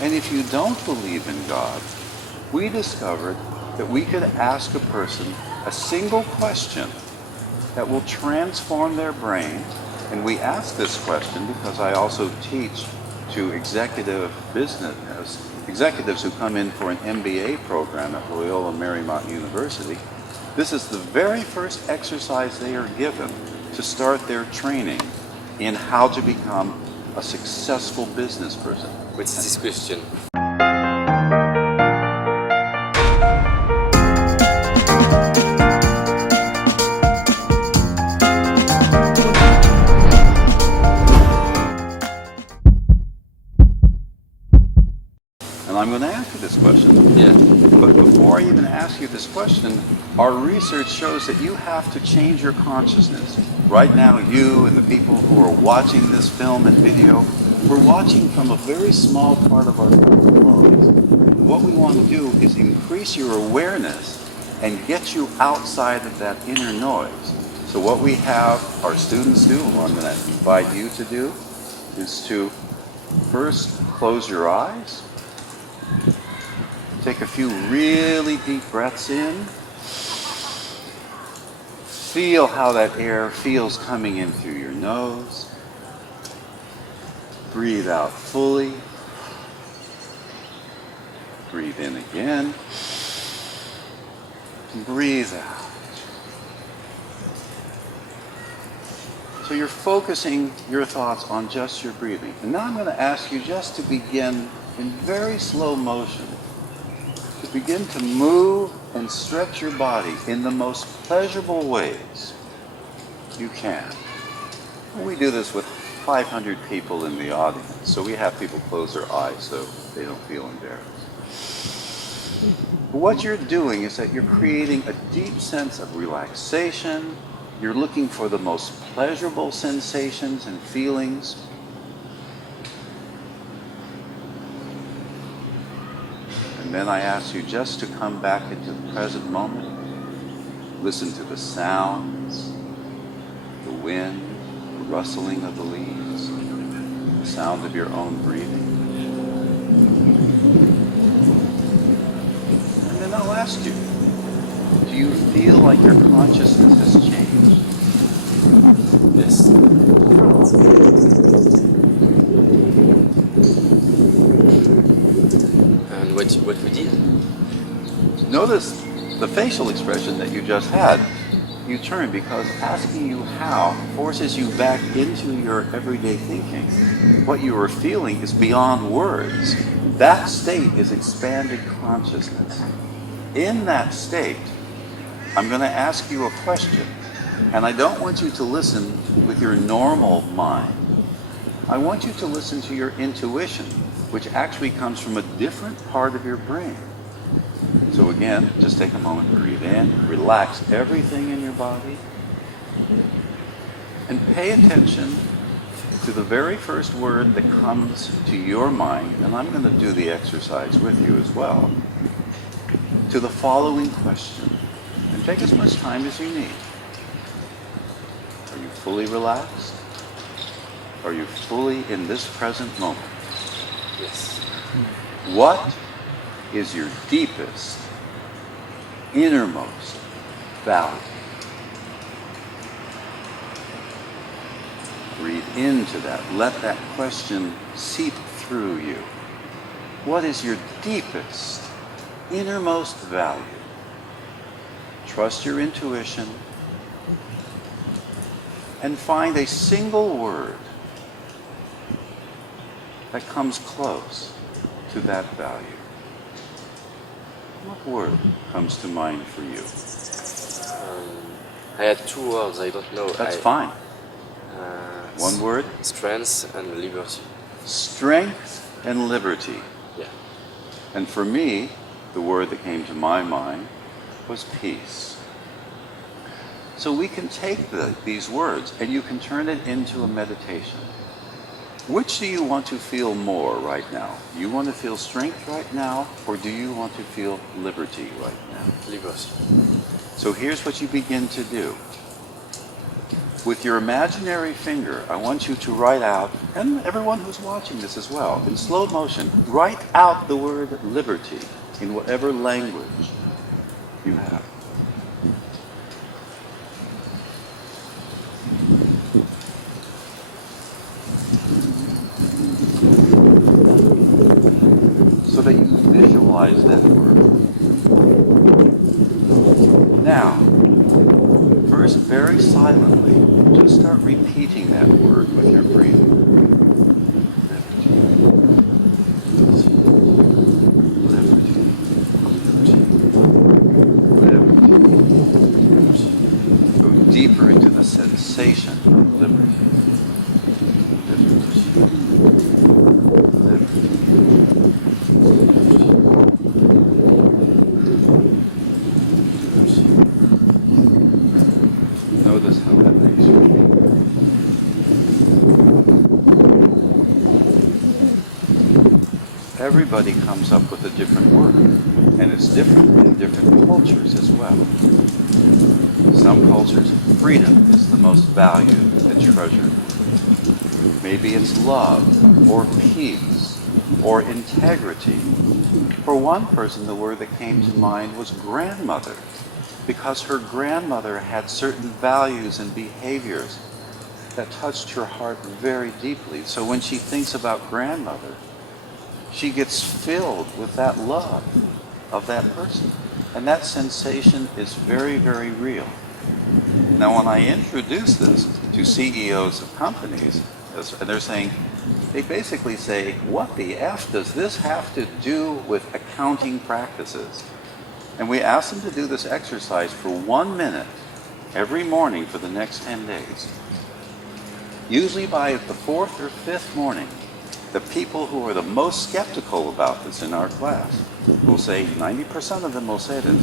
And if you don't believe in God, we discovered that we could ask a person a single question that will transform their brain. And we ask this question because I also teach to executive business executives who come in for an MBA program at Loyola Marymount University. This is the very first exercise they are given to start their training in how to become a successful business person. What's this question? And I'm going to ask you this question. Yeah. But before I even ask you this question, our research shows that you have to change your consciousness. Right now, you and the people who are watching this film and video, we're watching from a very small part of our world. What we want to do is increase your awareness and get you outside of that inner noise. So what we have our students do, and what I'm going to invite you to do, is to first close your eyes. Take a few really deep breaths in. Feel how that air feels coming in through your nose. Breathe out fully. Breathe in again. Breathe out. So you're focusing your thoughts on just your breathing. And now I'm going to ask you just to begin in very slow motion to begin to move and stretch your body in the most pleasurable ways you can. And we do this with 500 people in the audience, so we have people close their eyes so they don't feel embarrassed. But what you're doing is that you're creating a deep sense of relaxation. You're looking for the most pleasurable sensations and feelings. And then I ask you just to come back into the present moment. Listen to the sounds, the wind, the rustling of the leaves, the sound of your own breathing. And then I'll ask you, do you feel like your consciousness has changed? Yes. And what we did? Notice the facial expression that you just had. You turn because asking you how forces you back into your everyday thinking. What you are feeling is beyond words. That state is expanded consciousness. In that state, I'm going to ask you a question, and I don't want you to listen with your normal mind. I want you to listen to your intuition, which actually comes from a different part of your brain. So again, just take a moment, breathe in, relax everything in your body, and pay attention to the very first word that comes to your mind, and I'm going to do the exercise with you as well, to the following question. And take as much time as you need. Are you fully relaxed? Are you fully in this present moment? Yes. What is your deepest, innermost value? Breathe into that. Let that question seep through you. What is your deepest, innermost value? Trust your intuition and find a single word that comes close to that value. What word comes to mind for you? I had two words, I don't know. That's fine. One word? Strength and liberty. Strength and liberty. Yeah. And for me, the word that came to my mind was peace. So we can take these words and you can turn it into a meditation. Which do you want to feel more right now? Do you want to feel strength right now, or do you want to feel liberty right now? Liberty. So here's what you begin to do. With your imaginary finger, I want you to write out, and everyone who's watching this as well, in slow motion, write out the word liberty in whatever language you have. So that you visualize that word. Now, first, very silently, just start repeating that word with your breathing. Liberty. Liberty. Liberty. Go deeper into the sensation of liberty. Liberty. Liberty. Notice how that makes you feel. Everybody comes up with a different word, and it's different in different cultures as well. Some cultures, freedom is the most valued and treasured. Maybe it's love, or peace, or integrity. For one person, the word that came to mind was grandmother, because her grandmother had certain values and behaviors that touched her heart very deeply. So when she thinks about grandmother, she gets filled with that love of that person. And that sensation is very, very real. Now, when I introduce this to CEOs of companies, and they're saying, they basically say, what the F does this have to do with accounting practices? And we ask them to do this exercise for 1 minute every morning for the next 10 days. Usually by the 4th or 5th morning, the people who are the most skeptical about this in our class will say, 90% of them will say this,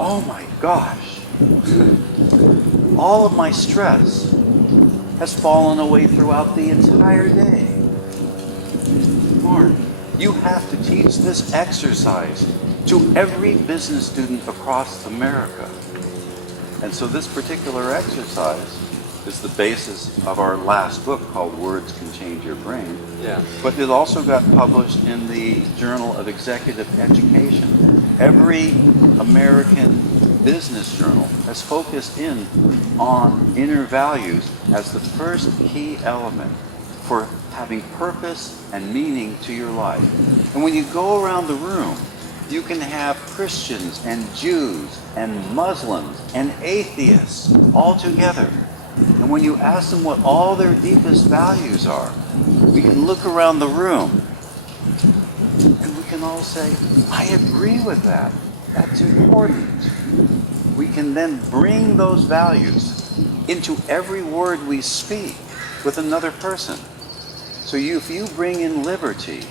oh my gosh, all of my stress has fallen away throughout the entire day. Mark, you have to teach this exercise to every business student across America. And so this particular exercise is the basis of our last book called Words Can Change Your Brain. Yeah. But it also got published in the Journal of Executive Education. Every American business journal has focused in on inner values as the first key element for having purpose and meaning to your life. And when you go around the room, you can have Christians and Jews and Muslims and atheists all together. And when you ask them what all their deepest values are, we can look around the room and we can all say, I agree with that. That's important. We can then bring those values into every word we speak with another person. So if you bring in liberty,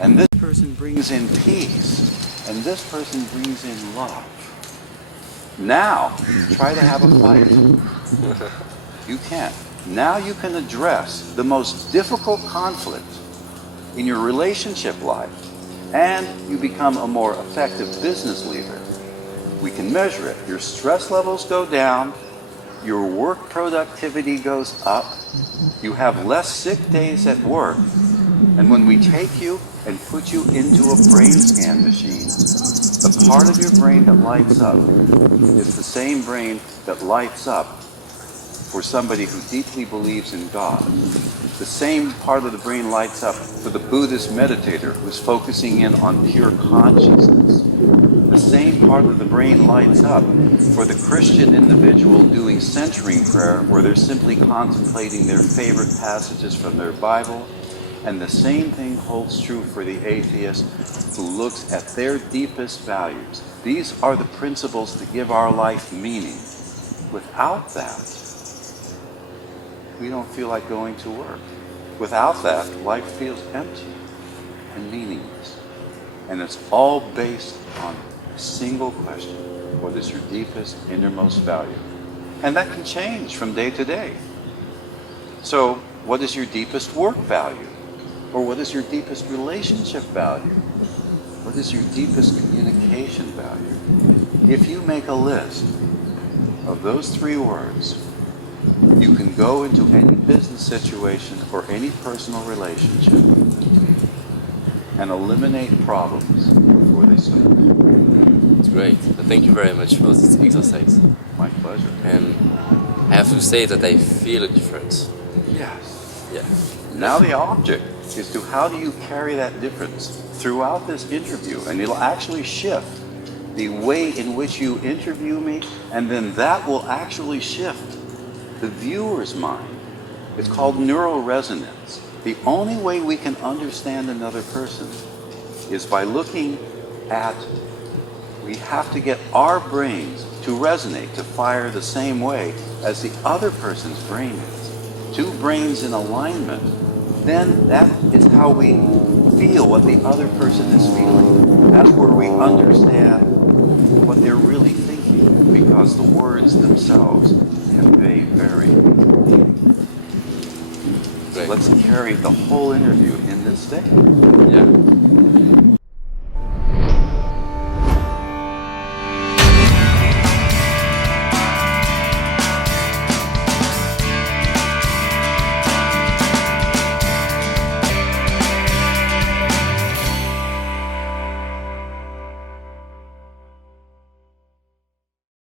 and this person brings in peace, and this person brings in love, now try to have a fight. You can't. Now you can address the most difficult conflict in your relationship life, and you become a more effective business leader. We can measure it. Your stress levels go down, your work productivity goes up, you have less sick days at work, and when we take you and put you into a brain scan machine, the part of your brain that lights up is the same brain that lights up for somebody who deeply believes in God. The same part of the brain lights up for the Buddhist meditator who's focusing in on pure consciousness. The same part of the brain lights up for the Christian individual doing centering prayer, where they're simply contemplating their favorite passages from their Bible. And the same thing holds true for the atheist who looks at their deepest values. These are the principles that give our life meaning. Without that, we don't feel like going to work. Without that, life feels empty and meaningless. And it's all based on a single question. What is your deepest, innermost value? And that can change from day to day. So, what is your deepest work value? Or what is your deepest relationship value? What is your deepest communication value? If you make a list of those 3 words, You can go into any business situation or any personal relationship and eliminate problems before they start. It's great. Thank you very much for this exercise. My pleasure. And I have to say that I feel a difference. Yes. Yeah. Now the object is to how do you carry that difference throughout this interview, and it'll actually shift the way in which you interview me, and then that will actually shift the viewer's mind. It's called neuroresonance. The only way we can understand another person is by looking at, we have to get our brains to resonate, to fire the same way as the other person's brain is. Two brains in alignment, then that is how we feel what the other person is feeling. That's where we understand what they're really thinking, because the words themselves convey very little. Great. Let's carry the whole interview in this state. Yeah.